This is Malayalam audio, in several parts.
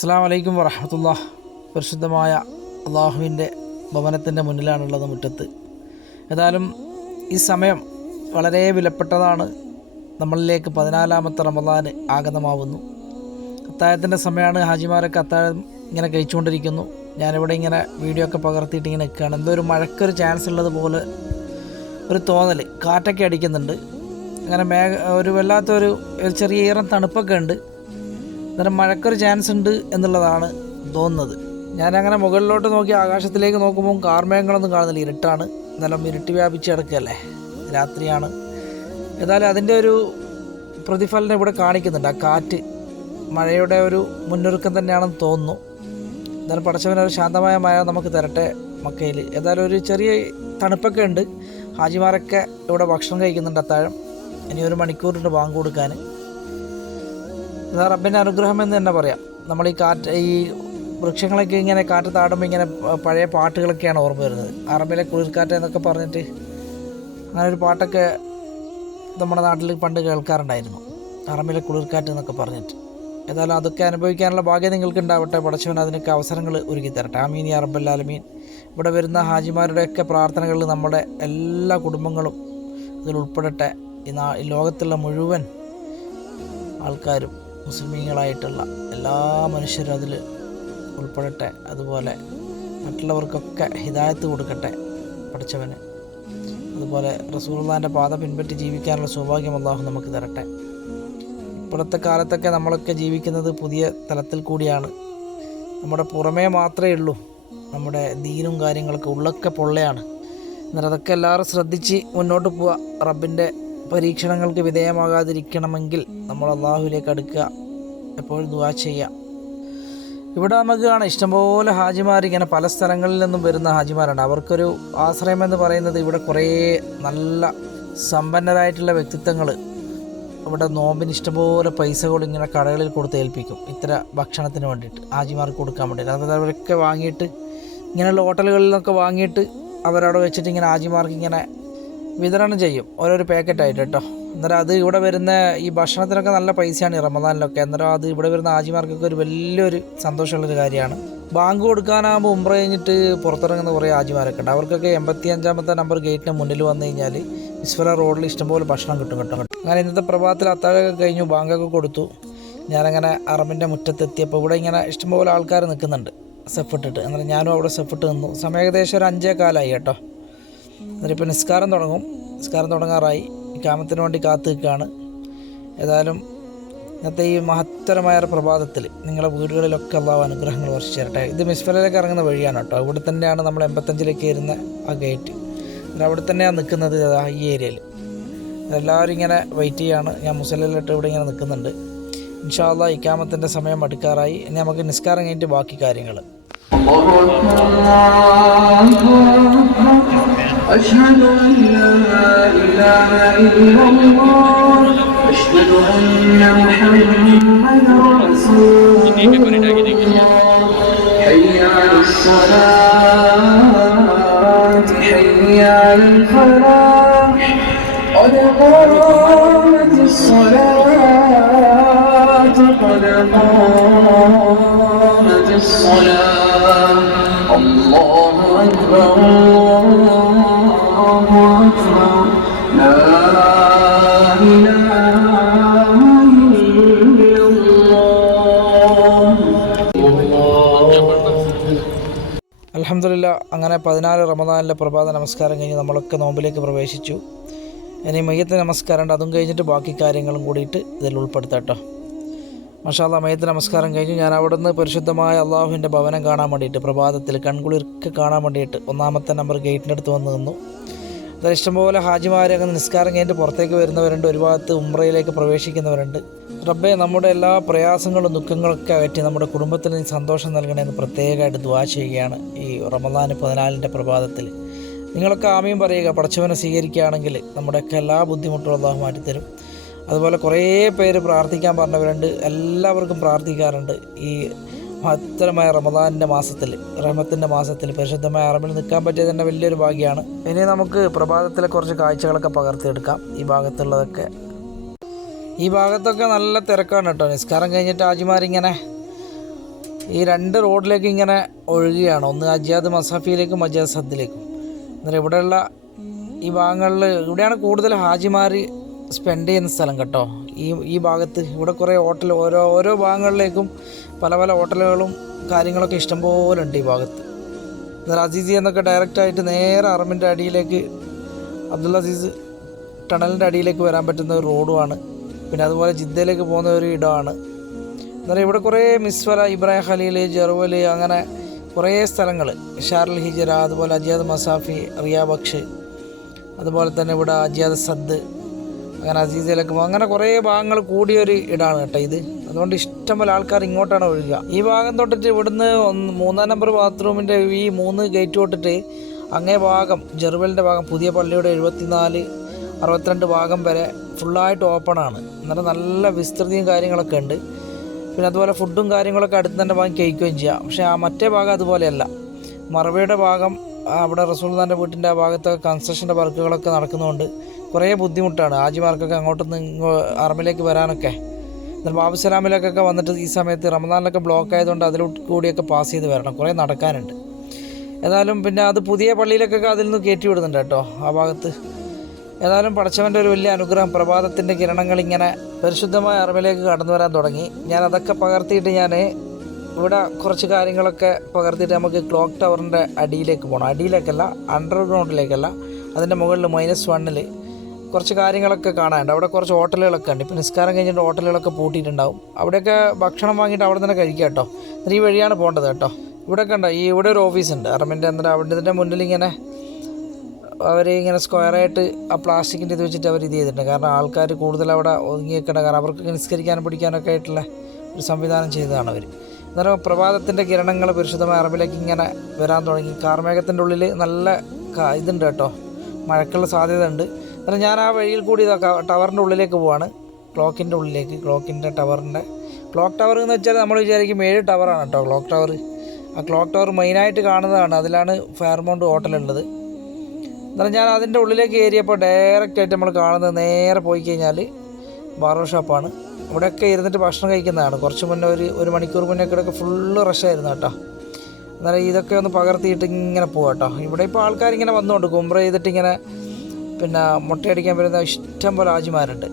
അസ്സാം വലൈക്കും വറഹമത്തുള്ള. പരിശുദ്ധമായ അള്ളാഹുവിന്റെ ഭവനത്തിന്റെ മുന്നിലാണുള്ളത് മുറ്റത്ത്. ഏതായാലും ഈ സമയം വളരെ വിലപ്പെട്ടതാണ്. നമ്മളിലേക്ക് പതിനാലാമത്തെ റമദാന് ആഗതമാവുന്നു. അത്താഴത്തിന്റെ സമയമാണ് ഹാജിമാരൊക്കെ അത്താഴം ഇങ്ങനെ കഴിച്ചുകൊണ്ടിരിക്കുന്നു. ഞാനിവിടെ ഇങ്ങനെ വീഡിയോ ഒക്കെ പകർത്തിയിട്ട് ഇങ്ങനെ നിൽക്കുകയാണ്. എന്തോ ഒരു മഴക്കൊരു ചാൻസ് ഉള്ളത് പോലെ ഒരു തോന്നൽ കാറ്റൊക്കെ അടിക്കുന്നുണ്ട്. അങ്ങനെ മേഘ ഒരു വല്ലാത്തൊരു ഒരു ചെറിയ ഈറം തണുപ്പൊക്കെ ഉണ്ട്. അന്നേരം മഴക്കൊരു ചാൻസ് ഉണ്ട് എന്നുള്ളതാണ് തോന്നുന്നത്. ഞാനങ്ങനെ മുകളിലോട്ട് നോക്കി ആകാശത്തിലേക്ക് നോക്കുമ്പോൾ കാർമേഘങ്ങളൊന്നും കാണുന്നില്ല. ഇരുട്ടാണ്. എന്നാലും ഇരുട്ടി വ്യാപിച്ച് കിടക്കുകയല്ലേ? രാത്രിയാണ്. ഏതായാലും അതിന്റെ ഒരു പ്രതിഫലനം ഇവിടെ കാണിക്കുന്നുണ്ട്. ആ കാറ്റ് മഴയുടെ ഒരു മുന്നൊരുക്കം തന്നെയാണെന്ന് തോന്നുന്നു. എന്നാലും പടച്ചവനൊരു ശാന്തമായ മഴ നമുക്ക് തരട്ടെ മക്കയിൽ. ഏതായാലും ഒരു ചെറിയ തണുപ്പൊക്കെ ഉണ്ട്. ഹാജിമാരൊക്കെ ഇവിടെ ഭക്ഷണം കഴിക്കുന്നുണ്ട് അത്താഴം. ഇനി ഒരു മണിക്കൂറിന്റെ ബാങ്ക് കൊടുക്കാൻ. റബ്ബിന്റെ അനുഗ്രഹം എന്ന് തന്നെ പറയാം. നമ്മൾ ഈ കാറ്റ് ഈ വൃക്ഷങ്ങളൊക്കെ ഇങ്ങനെ കാറ്റ് താടുമ്പോൾ ഇങ്ങനെ പഴയ പാട്ടുകളൊക്കെയാണ് ഓർമ്മ വരുന്നത്. അറബിലെ കുളിർക്കാറ്റ് എന്നൊക്കെ പറഞ്ഞിട്ട് അങ്ങനെ ഒരു പാട്ടൊക്കെ നമ്മുടെ നാട്ടിൽ പണ്ട് കേൾക്കാറുണ്ടായിരുന്നു. അറബിലെ കുളിർക്കാറ്റ് എന്നൊക്കെ പറഞ്ഞിട്ട്. ഏതായാലും അതൊക്കെ അനുഭവിക്കാനുള്ള ഭാഗ്യം നിങ്ങൾക്ക് ഉണ്ടാവട്ടെ പടച്ചവൻ അതിനൊക്കെ അവസരങ്ങൾ ഒരുക്കി തരട്ടെ. ആമീൻ യാ അറബല്ലാലമീൻ ഇവിടെ വരുന്ന ഹാജിമാരുടെയൊക്കെ പ്രാർത്ഥനകളിൽ നമ്മുടെ എല്ലാ കുടുംബങ്ങളും അതിൽ ഉൾപ്പെടട്ടെ. ഈ ലോകത്തുള്ള മുഴുവൻ ആൾക്കാരും മുസ്ലിമീങ്ങളായിട്ടുള്ള എല്ലാ മനുഷ്യരും അതിൽ ഉൾപ്പെടട്ടെ. അതുപോലെ മറ്റുള്ളവർക്കൊക്കെ ഹിദായത്ത് കൊടുക്കട്ടെ പഠിച്ചവന്. അതുപോലെ റസൂർദാന്റെ പാത പിൻപറ്റി ജീവിക്കാനുള്ള സൗഭാഗ്യം അള്ളാഹു നമുക്ക് തരട്ടെ. ഇപ്പോഴത്തെ കാലത്തൊക്കെ നമ്മളൊക്കെ ജീവിക്കുന്നത് പുതിയ തലത്തിൽ കൂടിയാണ്. നമ്മുടെ പുറമേ മാത്രമേ ഉള്ളൂ. നമ്മുടെ ദീനും കാര്യങ്ങളൊക്കെ ഉള്ളൊക്കെ പൊള്ളയാണ്. എന്നാൽ അതൊക്കെ എല്ലാവരും ശ്രദ്ധിച്ച് മുന്നോട്ട് പോവുക റബ്ബിന്റെ പരീക്ഷണങ്ങൾക്ക് വിധേയമാകാതിരിക്കണമെങ്കിൽ നമ്മൾ അള്ളാഹുവിലേക്ക് അടുക്കുക എപ്പോഴും ദുവാ ചെയ്യുക. ഇവിടെ നമുക്ക് കാണാം ഇഷ്ടംപോലെ ഹാജിമാർ ഇങ്ങനെ പല സ്ഥലങ്ങളിൽ നിന്നും വരുന്ന ഹാജിമാരുണ്ട്. അവർക്കൊരു ആശ്രയം എന്ന് പറയുന്നത് ഇവിടെ കുറേ നല്ല സമ്പന്നരായിട്ടുള്ള വ്യക്തിത്വങ്ങൾ ഇവിടെ നോമ്പിന് ഇഷ്ടംപോലെ പൈസകൾ ഇങ്ങനെ കടകളിൽ കൊടുത്ത് ഏൽപ്പിക്കും ഇത്ര ഭക്ഷണത്തിന് വേണ്ടിയിട്ട് ഹാജിമാർക്ക് കൊടുക്കാൻ വേണ്ടിയിട്ട്. അത് അവരൊക്കെ വാങ്ങിയിട്ട് ഇങ്ങനെയുള്ള ഹോട്ടലുകളിൽ നിന്നൊക്കെ വാങ്ങിയിട്ട് അവരവിടെ വെച്ചിട്ട് ഇങ്ങനെ ഹാജിമാർക്ക് ഇങ്ങനെ വിതരണം ചെയ്യും. ഓരോരോ പാക്കറ്റായിട്ട് കേട്ടോ അന്നേരം അത് ഇവിടെ വരുന്ന ഈ ഭക്ഷണത്തിനൊക്കെ നല്ല പൈസയാണ് ഈ റമദാനിലൊക്കെ. അന്നേരം അത് ഇവിടെ വരുന്ന ആജിമാർക്കൊക്കെ ഒരു വലിയൊരു സന്തോഷമുള്ളൊരു കാര്യമാണ്. ബാങ്ക് കൊടുക്കാനാകുമ്പോൾ ഉംറ കഴിഞ്ഞിട്ട് പുറത്തിറങ്ങുന്ന കുറേ ആജിമാരൊക്കെ ഉണ്ട്. അവർക്കൊക്കെ എൺപത്തി അഞ്ചാമത്തെ നമ്പർ ഗേറ്റിന് മുന്നിൽ വന്നു കഴിഞ്ഞാൽ ഇസ്ഫല റോഡിൽ ഇഷ്ടംപോലെ ഭക്ഷണം കിട്ടും കേട്ടോ. അങ്ങനെ ഇന്നത്തെ പ്രഭാതത്തിൽ അത്താഴമൊക്കെ കഴിഞ്ഞു ബാങ്കൊക്കെ കൊടുത്തു. ഞാനങ്ങനെ അറബിന്റെ മുറ്റത്തെത്തിയപ്പോൾ ഇവിടെ ഇങ്ങനെ ഇഷ്ടംപോലെ ആൾക്കാർ നിൽക്കുന്നുണ്ട്. സെഫിട്ടിട്ട് അന്നേരം ഞാനും അവിടെ സെഫിട്ട് നിന്നു. സമയം ഏകദേശം ഒരു അഞ്ചേ കാലമായി കേട്ടോ. എന്നിട്ട് ഇപ്പോൾ നിസ്കാരം തുടങ്ങും. നിസ്കാരം തുടങ്ങാറായി. കാമത്തിന് വേണ്ടി കാത്തു നിൽക്കുകയാണ് ഏതായാലും ഇന്നത്തെ ഈ മഹത്തരമായ പ്രഭാതത്തിൽ നിങ്ങളുടെ വീടുകളിലൊക്കെ അള്ളാഹു അനുഗ്രഹങ്ങൾ വർഷിച്ചു തരട്ടെ ഇത് മിസ്ഫലയിലേക്ക് ഇറങ്ങുന്ന വഴിയാണ് കേട്ടോ. ഇവിടെ തന്നെയാണ് നമ്മൾ എൺപത്തഞ്ചിലേക്ക് ഇരുന്ന ആ ഗേറ്റ് അവിടെ തന്നെയാണ് നിൽക്കുന്നത് ഈ ഏരിയയിൽ എല്ലാവരും ഇങ്ങനെ വെയിറ്റ് ചെയ്യാണ്. ഞാൻ മുസലിലിട്ട് ഇവിടെ ഇങ്ങനെ നിൽക്കുന്നുണ്ട്. ഇൻഷാല്ല ഇക്കാമത്തിന്റെ സമയം അടുക്കാറായി. ഇനി നമുക്ക് നിസ്കാരം കഴിഞ്ഞിട്ട് ബാക്കി കാര്യങ്ങൾ. Allahu Ekber, Allahu Ekber. Eşhedü en la ilahe salat, hayya al-falah. Qad qamat as-salat, qad. അലഹമില്ല അങ്ങനെ പതിനാല് റമദാനിലെ പ്രഭാത നമസ്കാരം കഴിഞ്ഞ് നമ്മളൊക്കെ നോമ്പിലേക്ക് പ്രവേശിച്ചു. ഇനി മയ്യത്തെ നമസ്കാരം ഉണ്ട് അതും കഴിഞ്ഞിട്ട് ബാക്കി കാര്യങ്ങളും കൂടിയിട്ട് ഇതിൽ ഉൾപ്പെടുത്താം കേട്ടോ മഷാല്ല മയ്യത്ത് നമസ്കാരം കഴിഞ്ഞു ഞാൻ അവിടുന്ന് പരിശുദ്ധമായ അള്ളാഹുവിന്റെ ഭവനം കാണാൻ വേണ്ടിയിട്ട് പ്രഭാതത്തിൽ കൺകുളിർക്ക് കാണാൻ വേണ്ടിയിട്ട് ഒന്നാമത്തെ നമ്പർ ഗേറ്റിന്റെ അടുത്ത് വന്ന് നിന്നു. അതിൽ ഇഷ്ടംപോലെ ഹാജിമാരൊക്കെ നിസ്കാരം കഴിഞ്ഞിട്ട് പുറത്തേക്ക് വരുന്നവരുണ്ട്. ഒരു ഭാഗത്ത് ഉമ്രയിലേക്ക് പ്രവേശിക്കുന്നവരുണ്ട്. റബ്ബെ നമ്മുടെ എല്ലാ പ്രയാസങ്ങളും ദുഃഖങ്ങളൊക്കെ അകറ്റി നമ്മുടെ കുടുംബത്തിന് നീ സന്തോഷം നൽകണമെന്ന് പ്രത്യേകമായിട്ട് ദ്വാ ചെയ്യുകയാണ് ഈ റമദാൻ പതിനാലിന്റെ പ്രഭാതത്തിൽ. നിങ്ങളൊക്കെ ആമയും പറയുക. പടച്ചവനെ സ്വീകരിക്കുകയാണെങ്കിൽ നമ്മുടെയൊക്കെ എല്ലാ ബുദ്ധിമുട്ടും അള്ളാഹു മാറ്റിത്തരും. അതുപോലെ കുറേ പേര് പ്രാർത്ഥിക്കാൻ പറഞ്ഞവരുണ്ട്. എല്ലാവർക്കും പ്രാർത്ഥിക്കാറുണ്ട്. ഈ മഹത്തരമായ റമദാനിന്റെ മാസത്തിൽ റഹ്മത്തിന്റെ മാസത്തിൽ പരിശുദ്ധമായ അറബിൽ നിൽക്കാൻ പറ്റിയത് തന്നെ വലിയൊരു ഭാഗ്യമാണ്. ഇനി നമുക്ക് പ്രഭാതത്തിലെ കുറച്ച് കാഴ്ചകളൊക്കെ പകർത്തിയെടുക്കാം. ഈ ഭാഗത്തുള്ളതൊക്കെ. ഈ ഭാഗത്തൊക്കെ നല്ല തിരക്കാണ് കേട്ടോ. നിസ്കാരം കഴിഞ്ഞിട്ട് ആജിമാരിങ്ങനെ ഈ രണ്ട് റോഡിലേക്ക് ഇങ്ങനെ ഒഴുകുകയാണ്. ഒന്ന് അജിയാദ് മസാഫിയിലേക്കും അജിയാദ് സദ്ദിലേക്കും. അന്നേരം ഇവിടെയുള്ള ഈ ഭാഗങ്ങളിൽ ഇവിടെയാണ് കൂടുതൽ ഹാജിമാർ സ്പെൻഡ് ചെയ്യുന്ന സ്ഥലം കേട്ടോ. ഈ ഈ ഭാഗത്ത് ഇവിടെ കുറേ ഹോട്ടൽ ഓരോ ഓരോ ഭാഗങ്ങളിലേക്കും പല പല ഹോട്ടലുകളും കാര്യങ്ങളൊക്കെ ഇഷ്ടംപോലെ ഉണ്ട് ഈ ഭാഗത്ത്. എന്നാൽ അസീസി എന്നൊക്കെ ഡയറക്റ്റായിട്ട് നേരെ അറമിന്റെ അടിയിലേക്ക് അബ്ദുൽ അസീസ് ടണലിന്റെ അടിയിലേക്ക് വരാൻ പറ്റുന്ന ഒരു റോഡുമാണ് പിന്നെ അതുപോലെ ജിദ്ദയിലേക്ക് പോകുന്ന ഒരു ഇടമാണ്. എന്നാലും ഇവിടെ കുറേ മിസ്വല ഇബ്രാഹിം ഖലീൽ ജെറുവൽ അങ്ങനെ കുറേ സ്ഥലങ്ങൾ ഷാർൽ ഹിജറ അതുപോലെ അജിയാദ് മസാഫി റിയാബക്ഷ് അതുപോലെ തന്നെ ഇവിടെ അജിയാദ് സദ് അങ്ങനെ അസീസയിലൊക്കെ പോകും. അങ്ങനെ കുറേ ഭാഗങ്ങൾ കൂടിയൊരു ഇടാണ് കേട്ടോ ഇത്. അതുകൊണ്ട് ഇഷ്ടംപോലെ ആൾക്കാർ ഇങ്ങോട്ടാണ് ഒഴുകുക. ഈ ഭാഗം തൊട്ടിട്ട് ഇവിടുന്ന് ഒന്ന് മൂന്നാം നമ്പർ ബാത്റൂമിന്റെ ഈ മൂന്ന് ഗേറ്റ് തൊട്ടിട്ട് അങ്ങേ ഭാഗം ജെറുവലിന്റെ ഭാഗം പുതിയ പള്ളിയുടെ എഴുപത്തിനാല് അറുപത്തിരണ്ട് ഭാഗം വരെ ഫുള്ളായിട്ട് ആണ്. എന്നിട്ട് നല്ല വിസ്തൃതിയും കാര്യങ്ങളൊക്കെ ഉണ്ട്. പിന്നെ അതുപോലെ ഫുഡും കാര്യങ്ങളൊക്കെ അടുത്ത് തന്നെ വാങ്ങി കഴിക്കുകയും ചെയ്യാം. പക്ഷേ ആ മറ്റേ ഭാഗം അതുപോലെയല്ല. മറവയുടെ ഭാഗം അവിടെ റസൂൽദാന്റെ വീട്ടിന്റെ ആ ഭാഗത്തൊക്കെ കൺസ്ട്രക്ഷന്റെ വർക്കുകളൊക്കെ നടക്കുന്നതുകൊണ്ട് കുറേ ബുദ്ധിമുട്ടാണ്. ഹാജിമാർക്കൊക്കെ അങ്ങോട്ടൊന്ന് അറമിലേക്ക് വരാനൊക്കെ. എന്നാൽ ബാബുസലാമിലേക്കൊക്കെ വന്നിട്ട് ഈ സമയത്ത് റമദാനിലൊക്കെ ബ്ലോക്ക് ആയതുകൊണ്ട് അതിലൂടെ കൂടിയൊക്കെ പാസ് ചെയ്ത് വരണം. കുറേ നടക്കാനുണ്ട്. ഏതായാലും പിന്നെ അത് പുതിയ പള്ളിയിലേക്കൊക്കെ അതിൽ നിന്ന് കയറ്റി വിടുന്നുണ്ട് കേട്ടോ ആ ഭാഗത്ത്. ഏതായാലും പടച്ചവന്റെ ഒരു വലിയ അനുഗ്രഹം പ്രഭാതത്തിന്റെ കിരണങ്ങൾ ഇങ്ങനെ പരിശുദ്ധമായ അറിവിലേക്ക് കടന്നു വരാൻ തുടങ്ങി. ഞാൻ അതൊക്കെ പകർത്തിയിട്ട് ഞാൻ ഇവിടെ കുറച്ച് കാര്യങ്ങളൊക്കെ പകർത്തിയിട്ട് നമുക്ക് ക്ലോക്ക് ടവറിന്റെ അടിയിലേക്ക് പോകണം. അടിയിലേക്കല്ല അണ്ടർഗ്രൗണ്ടിലേക്കല്ല അതിന്റെ മുകളിൽ മൈനസ് വണ്ണിൽ കുറച്ച് കാര്യങ്ങളൊക്കെ കാണാനുണ്ട്. അവിടെ കുറച്ച് ഹോട്ടലുകളൊക്കെ ഉണ്ട്. ഇപ്പോൾ നിസ്കാരം കഴിഞ്ഞിട്ട് ഹോട്ടലുകളൊക്കെ പൂട്ടിയിട്ടുണ്ടാവും. അവിടെയൊക്കെ ഭക്ഷണം വാങ്ങിയിട്ട് അവിടെ തന്നെ കഴിക്കാം കേട്ടോ. എന്നിട്ട് ഈ വഴിയാണ് പോകേണ്ടത് കേട്ടോ. ഇവിടെ ഉണ്ടോ ഈ ഇവിടെ ഒരു ഓഫീസുണ്ട് അറമിന്റെ എന്നിട്ട് അവിടെ ഇതിന്റെ മുന്നിൽ ഇങ്ങനെ അവർ ഇങ്ങനെ സ്ക്വയറായിട്ട് ആ പ്ലാസ്റ്റിക്കിന്റെ ഇത് വെച്ചിട്ട് അവർ ഇത് ചെയ്തിട്ടുണ്ട്. കാരണം ആൾക്കാർ കൂടുതൽ അവിടെ ഒതുങ്ങി നിൽക്കേണ്ട കാരണം അവർക്ക് നിസ്കരിക്കാനും പിടിക്കാനൊക്കെ ആയിട്ടുള്ള ഒരു സംവിധാനം ചെയ്തതാണ് അവർ അന്നേരം പ്രഭാതത്തിന്റെ കിരണങ്ങൾ പരിശുദ്ധമായ അറബിലേക്ക് ഇങ്ങനെ വരാൻ തുടങ്ങി. കാർമേഘത്തിന്റെ ഉള്ളിൽ നല്ല ഇതുണ്ട് കേട്ടോ. മഴക്കുള്ള സാധ്യത ഉണ്ട്. അന്നേരം ഞാൻ ആ വഴിയിൽ കൂടി ഇതാ ടവറിന്റെ ഉള്ളിലേക്ക് പോവാണ്. ക്ലോക്കിന്റെ ഉള്ളിലേക്ക് ക്ലോക്കിന്റെ ടവറിന്റെ ക്ലോക്ക് ടവർ എന്ന് വെച്ചാൽ നമ്മൾ വിചാരിക്കും ഏഴ് ടവറാണ് കേട്ടോ ക്ലോക്ക് ടവർ. ആ ക്ലോക്ക് ടവർ മെയിനായിട്ട് കാണുന്നതാണ്. അതിലാണ് ഫെയർമൗണ്ട് ഹോട്ടലുള്ളത് എന്നാലും ഞാൻ അതിന്റെ ഉള്ളിലേക്ക് കയറിയപ്പോൾ ഡയറക്റ്റ് ആയിട്ട് നമ്മൾ കാണുന്നത് നേരെ പോയി കഴിഞ്ഞാൽ ബാർബർ ഷോപ്പാണ്. ഇവിടെയൊക്കെ ഇരുന്നിട്ട് ഭക്ഷണം കഴിക്കുന്നതാണ്. കുറച്ച് മുന്നേ ഒരു ഒരു മണിക്കൂർ മുന്നേ ഇവിടെയൊക്കെ ഫുള്ള് റഷായിരുന്നു കേട്ടോ. എന്നാലും ഇതൊക്കെ ഒന്ന് പകർത്തിയിട്ട് ഇങ്ങനെ പോവാം കേട്ടോ. ഇവിടെ ഇപ്പോൾ ആൾക്കാരിങ്ങനെ വന്നുകൊണ്ട് കുമ്പ്ര ചെയ്തിട്ട് ഇങ്ങനെ പിന്നെ മുട്ടയടിക്കാൻ വരുന്ന ഇഷ്ടം പോലെ ആജിമാരുണ്ട്.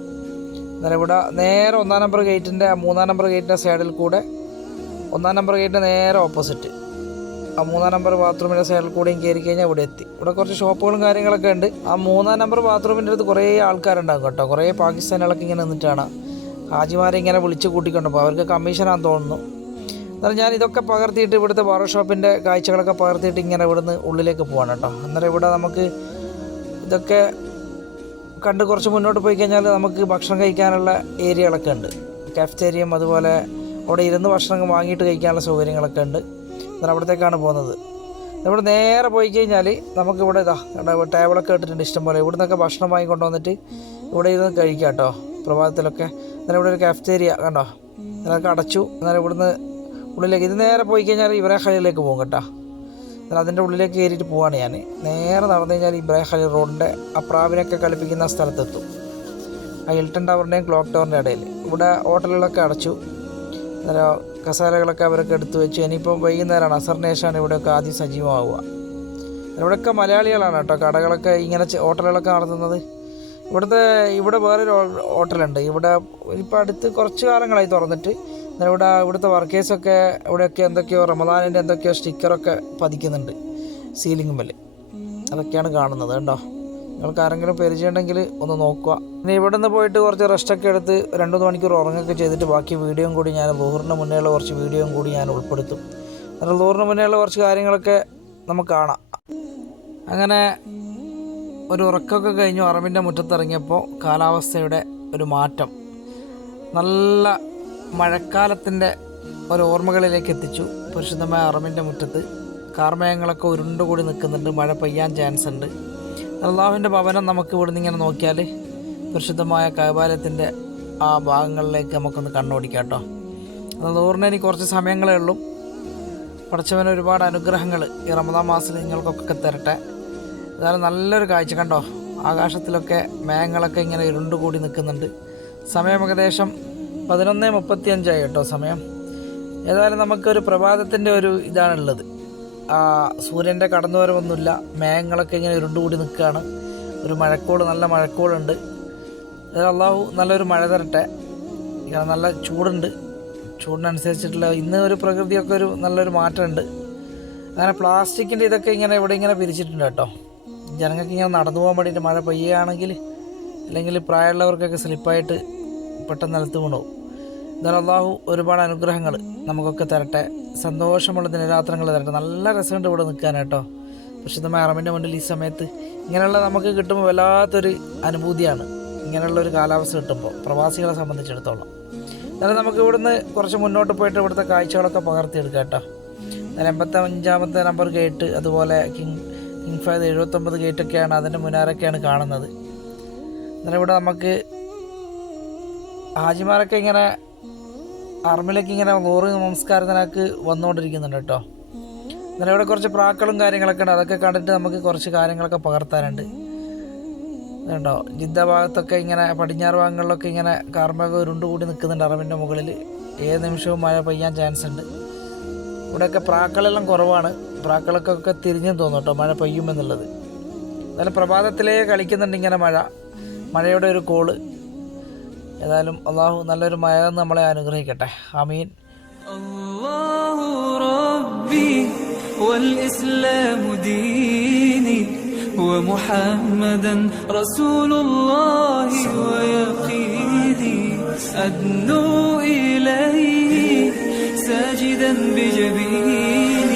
എന്നാലും ഇവിടെ നേരെ ഒന്നാം നമ്പർ ഗേറ്റിന്റെ മൂന്നാം നമ്പർ ഗേറ്റിന്റെ സൈഡിൽ കൂടെ ഒന്നാം നമ്പർ ഗേറ്റിന്റെ നേരെ ഓപ്പോസിറ്റ് ആ മൂന്നാം നമ്പർ ബാത്റൂമിന്റെ സൈഡിൽ കൂടെയും കയറി കഴിഞ്ഞാൽ ഇവിടെ എത്തി. ഇവിടെ കുറച്ച് ഷോപ്പുകളും കാര്യങ്ങളൊക്കെ ഉണ്ട്. ആ മൂന്നാം നമ്പർ ബാത്റൂമിന്റെ അടുത്ത് കുറേ ആൾക്കാരുണ്ടാകും കേട്ടോ. കുറേ പാകിസ്ഥാനികളൊക്കെ ഇങ്ങനെ നിന്നിട്ടാണ് ഹാജിമാരെ ഇങ്ങനെ വിളിച്ച് കൂട്ടിക്കൊണ്ടപ്പോൾ അവർക്ക് കമ്മീഷനാന്ന് തോന്നുന്നു. എന്നാലും ഞാൻ ഇതൊക്കെ പകർത്തിയിട്ട് ഇവിടുത്തെ ബാർബർ ഷോപ്പിന്റെ കാഴ്ചകളൊക്കെ പകർത്തിയിട്ട് ഇങ്ങനെ ഇവിടുന്ന് ഉള്ളിലേക്ക് പോവാണ് കേട്ടോ. അന്നേരം ഇവിടെ നമുക്ക് ഇതൊക്കെ കണ്ട് കുറച്ച് മുന്നോട്ട് പോയി കഴിഞ്ഞാൽ നമുക്ക് ഭക്ഷണം കഴിക്കാനുള്ള ഏരിയകളൊക്കെ ഉണ്ട്. കാഫ്റ്റേരിയം അതുപോലെ അവിടെ ഇരുന്ന് ഭക്ഷണം വാങ്ങിയിട്ട് കഴിക്കാനുള്ള സൗകര്യങ്ങളൊക്കെ ഉണ്ട്. എന്നാൽ അവിടത്തേക്കാണ് പോകുന്നത്. ഇവിടെ നേരെ പോയി കഴിഞ്ഞാൽ നമുക്കിവിടെ ഇതാ ടേബിളൊക്കെ ഇട്ടിട്ടുണ്ട് ഇഷ്ടംപോലെ. ഇവിടെ നിന്നൊക്കെ ഭക്ഷണം വാങ്ങിക്കൊണ്ട് വന്നിട്ട് ഇവിടെ ഇരുന്ന് കഴിക്കാം കേട്ടോ. പ്രഭാതത്തിലൊക്കെ എന്നാലും ഇവിടെ ഒരു കാഫ്റ്റേരിയ കണ്ടോ? അതിനൊക്കെ അടച്ചു. എന്നാലും ഇവിടുന്ന് ഉള്ളിലേക്ക് ഇത് നേരെ പോയി കഴിഞ്ഞാൽ ഇബ്രാഹിം ഖലീലിലേക്ക് പോകും കേട്ടോ. എന്നാൽ അതിന്റെ ഉള്ളിലേക്ക് കയറിയിട്ട് പോവാണ് ഞാൻ നേരെ നടന്നു കഴിഞ്ഞാൽ ഇബ്രാഹിം ഖലീൽ റോഡിന്റെ ആ പ്രാവിനൊക്കെ കളിപ്പിക്കുന്ന സ്ഥലത്തെത്തും. ആ ഹിൽട്ടൺ ടവറിന്റെയും ക്ലോക്ക് ടവറിന്റെ ഇടയിൽ. ഇവിടെ ഹോട്ടലുകളൊക്കെ അടച്ചു. അന്നേരം കസാലകളൊക്കെ അവരൊക്കെ എടുത്തു വെച്ചു. ഇനിയിപ്പോൾ വൈകുന്നേരമാണ് അസറിന് ഇവിടെയൊക്കെ ആദ്യം സജീവമാവുക. ഇവിടെയൊക്കെ മലയാളികളാണ് കേട്ടോ കടകളൊക്കെ ഇങ്ങനെ ഹോട്ടലുകളൊക്കെ നടത്തുന്നത്. ഇവിടുത്തെ ഇവിടെ വേറൊരു ഹോട്ടലുണ്ട്. ഇവിടെ ഇപ്പോൾ അടുത്ത് കുറച്ച് കാലങ്ങളായി തുറന്നിട്ട്. ഇവിടെ ഇവിടുത്തെ വർക്കേഴ്സൊക്കെ ഇവിടെയൊക്കെ എന്തൊക്കെയോ റമദാനിന്റെ എന്തൊക്കെയോ സ്റ്റിക്കറൊക്കെ പതിക്കുന്നുണ്ട്. സീലിംഗ് മേൽ അതൊക്കെയാണ് കാണുന്നത് കേട്ടോ. നിങ്ങൾക്ക് ആരെങ്കിലും പരിചയമുണ്ടെങ്കിൽ ഒന്ന് നോക്കുക. ഇനി ഇവിടെ നിന്ന് പോയിട്ട് കുറച്ച് റെസ്റ്റൊക്കെ എടുത്ത് രണ്ട് മണിക്കൂർ ഉറങ്ങുകയൊക്കെ ചെയ്തിട്ട് ബാക്കി വീഡിയോയും കൂടി ഞാൻ ലൂറിന് മുന്നേയുള്ള കുറച്ച് വീഡിയോയും കൂടി ഞാൻ ഉൾപ്പെടുത്തും. എന്നാൽ ലൂറിന് മുന്നേയുള്ള കുറച്ച് കാര്യങ്ങളൊക്കെ നമുക്ക് കാണാം. അങ്ങനെ ഒരു ഉറക്കമൊക്കെ കഴിഞ്ഞു അറമിന്റെ മുറ്റത്തിറങ്ങിയപ്പോൾ കാലാവസ്ഥയുടെ ഒരു മാറ്റം. നല്ല മഴക്കാലത്തിന്റെ ഒരു ഓർമ്മകളിലേക്ക് എത്തിച്ചു. പരിശുദ്ധമായ അറമിന്റെ മുറ്റത്ത് കാർമേഘങ്ങളൊക്കെ ഉരുണ്ടുകൂടി നിൽക്കുന്നുണ്ട്. മഴ പെയ്യാൻ ചാൻസ് ഉണ്ട്. അള്ളാഹുവിന്റെ ഭവനം നമുക്ക് ഇവിടുന്ന് ഇങ്ങനെ നോക്കിയാൽ പരിശുദ്ധമായ കൈബാലയത്തിന്റെ ആ ഭാഗങ്ങളിലേക്ക് നമുക്കൊന്ന് കണ്ണോടിക്കാം കേട്ടോ. അത് നൂറിന് ഇനി കുറച്ച് സമയങ്ങളേ ഉള്ളൂ. പഠിച്ചവന് ഒരുപാട് അനുഗ്രഹങ്ങൾ ഈ റമദാ മാസത്തിൽ നിങ്ങൾക്കൊക്കെ തരട്ടെ. ഏതായാലും നല്ലൊരു കാഴ്ച കണ്ടോ? ആകാശത്തിലൊക്കെ മേഘങ്ങളൊക്കെ ഇങ്ങനെ ഇരുണ്ടുകൂടി നിൽക്കുന്നുണ്ട്. സമയം ഏകദേശം പതിനൊന്ന് മുപ്പത്തി അഞ്ചായി കേട്ടോ സമയം. ഏതായാലും നമുക്കൊരു പ്രഭാതത്തിന്റെ ഒരു ഇതാണുള്ളത്. ആ സൂര്യന്റെ കടന്നുവരവൊന്നുമില്ല. മേഘങ്ങളൊക്കെ ഇങ്ങനെ ഉരുണ്ടുകൂടി നിൽക്കുകയാണ്. ഒരു മഴക്കോട് നല്ല മഴക്കോടുണ്ട് ഏതായാലും അള്ളാഹു നല്ലൊരു മഴ തരട്ടെ. നല്ല ചൂടുണ്ട്. ചൂടിനനുസരിച്ചിട്ടുള്ള ഇന്ന് ഒരു പ്രകൃതിയൊക്കെ ഒരു നല്ലൊരു മാറ്റമുണ്ട്. അങ്ങനെ പ്ലാസ്റ്റിക്കിന്റെ ഇതൊക്കെ ഇങ്ങനെ ഇവിടെ ഇങ്ങനെ പിരിച്ചിട്ടുണ്ട് കേട്ടോ. ജനങ്ങൾക്ക് ഇങ്ങനെ നടന്നു പോകാൻ വേണ്ടിയിട്ട് മഴ പെയ്യുകയാണെങ്കിൽ അല്ലെങ്കിൽ പ്രായമുള്ളവർക്കൊക്കെ സ്ലിപ്പായിട്ട് പെട്ടെന്ന് നിലത്ത് കൊണ്ടുപോകും. എന്നാലും അള്ളാഹു ഒരുപാട് അനുഗ്രഹങ്ങൾ നമുക്കൊക്കെ തരട്ടെ. സന്തോഷമുള്ള ദിനരാത്രങ്ങൾ തരട്ടെ. നല്ല രസമുണ്ട് ഇവിടെ നിൽക്കാൻ കേട്ടോ. പ്രശുദ്ധമായ അറമിന്റെ മുന്നിൽ ഈ സമയത്ത് ഇങ്ങനെയുള്ള നമുക്ക് കിട്ടുമ്പോൾ വല്ലാത്തൊരു അനുഭൂതിയാണ്. ഇങ്ങനെയുള്ള ഒരു കാലാവസ്ഥ കിട്ടുമ്പോൾ പ്രവാസികളെ സംബന്ധിച്ചിടത്തോളം. എന്നാലും നമുക്ക് ഇവിടുന്ന് കുറച്ച് മുന്നോട്ട് പോയിട്ട് ഇവിടുത്തെ കാഴ്ചകളൊക്കെ പകർത്തിയെടുക്കാം കേട്ടോ. എന്നാൽ എൺപത്തഞ്ചാമത്തെ നമ്പർ ഗേറ്റ് അതുപോലെ കിങ് ഫൈവ് എഴുപത്തൊമ്പത് ഗേറ്റൊക്കെയാണ് അതിന്റെ മുന്നാരൊക്കെയാണ് കാണുന്നത്. എന്നാലും ഇവിടെ നമുക്ക് ഹാജിമാരൊക്കെ ഇങ്ങനെ ആർമിയിലേക്ക് ഇങ്ങനെ നൂറ് നമസ്കാരത്തിനാക്ക് വന്നുകൊണ്ടിരിക്കുന്നുണ്ട് കേട്ടോ. എന്നാലും ഇവിടെ കുറച്ച് പ്രാക്കളും കാര്യങ്ങളൊക്കെ ഉണ്ട്. അതൊക്കെ കണ്ടിട്ട് നമുക്ക് കുറച്ച് കാര്യങ്ങളൊക്കെ പകർത്താനുണ്ട്. ഉണ്ടോ ജിദ്ദ ഭാഗത്തൊക്കെ ഇങ്ങനെ പടിഞ്ഞാറ് ഭാഗങ്ങളിലൊക്കെ ഇങ്ങനെ കാർമേഘം ഉരുണ്ടുകൂടി നിൽക്കുന്നുണ്ട് അറബിന്റെ മുകളിൽ. ഏത് നിമിഷവും മഴ പെയ്യാൻ ചാൻസ് ഉണ്ട്. ഇവിടെയൊക്കെ പ്രാക്കളെല്ലാം കുറവാണ്. പ്രാക്കളൊക്കെ തിരിഞ്ഞു തോന്നും കേട്ടോ മഴ പെയ്യുമെന്നുള്ളത് എന്നാലും പ്രഭാതത്തിലേ കളിക്കുന്നുണ്ട് ഇങ്ങനെ മഴ മഴയുടെ ഒരു കോള് ഏതായാലും അള്ളാഹു നല്ലൊരു മഴ നമ്മളെ അനുഗ്രഹിക്കട്ടെ ആമീൻ الله ربي والإسلام ديني ومحمدا رسول الله ويقيني أدنو إليه ساجدا بجبيني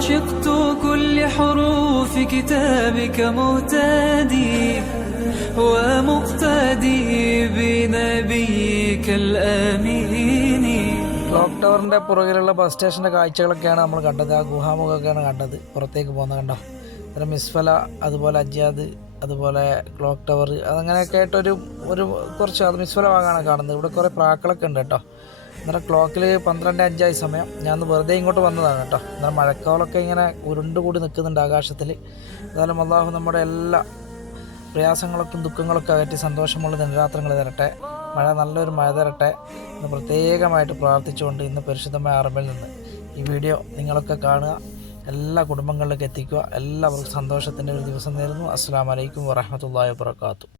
فعشقت كل حروف كتابك مهتدي ومقتدي بنبيك الآمين ക്ലോക്ക് ടവറിൻ്റെ പുറകിലുള്ള ബസ് സ്റ്റേഷൻ്റെ കാഴ്ചകളൊക്കെയാണ് നമ്മൾ കണ്ടത് ആ ഗുഹാമുഖമൊക്കെയാണ് കണ്ടത് പുറത്തേക്ക് പോകുന്നത് കണ്ടോ പിന്നെ മിസ്ഫല അതുപോലെ അജാദ് അതുപോലെ ക്ലോക്ക് ടവർ അതങ്ങനെയൊക്കെ ആയിട്ടൊരു ഒരു കുറച്ച് അത് മിസ്ഫല ഭാഗമാണ് കാണുന്നത് ഇവിടെ കുറേ പ്രാക്കളൊക്കെ ഉണ്ട് കേട്ടോ അന്നേരം ക്ലോക്കിൽ പന്ത്രണ്ട് അഞ്ചായി സമയം. ഞാൻ ഒന്ന് വെറുതെ ഇങ്ങോട്ട് വന്നതാണ് കേട്ടോ. അന്നേരം മഴക്കാലമൊക്കെ ഇങ്ങനെ ഉരുണ്ടുകൂടി നിൽക്കുന്നുണ്ട് ആകാശത്തിൽ എന്നാലും അള്ളാഹു നമ്മുടെ എല്ലാ പ്രയാസങ്ങളൊക്കെ ദുഃഖങ്ങളൊക്കെ അകറ്റി സന്തോഷമുള്ള ദിനരാത്രങ്ങൾ തരട്ടെ. മഴ നല്ലൊരു മഴ തരട്ടെ എന്ന് പ്രത്യേകമായിട്ട് പ്രാർത്ഥിച്ചുകൊണ്ട് ഇന്ന് പരിശുദ്ധമായ അറിവിൽ നിന്ന് ഈ വീഡിയോ നിങ്ങളൊക്കെ കാണുക എല്ലാ കുടുംബങ്ങളിലേക്ക് എത്തിക്കുക. എല്ലാവർക്കും സന്തോഷത്തിന്റെ ഒരു ദിവസം നേരുന്നു. അസ്സാം വലൈക്കും വാഹമത്തല്ലാ വാത്തു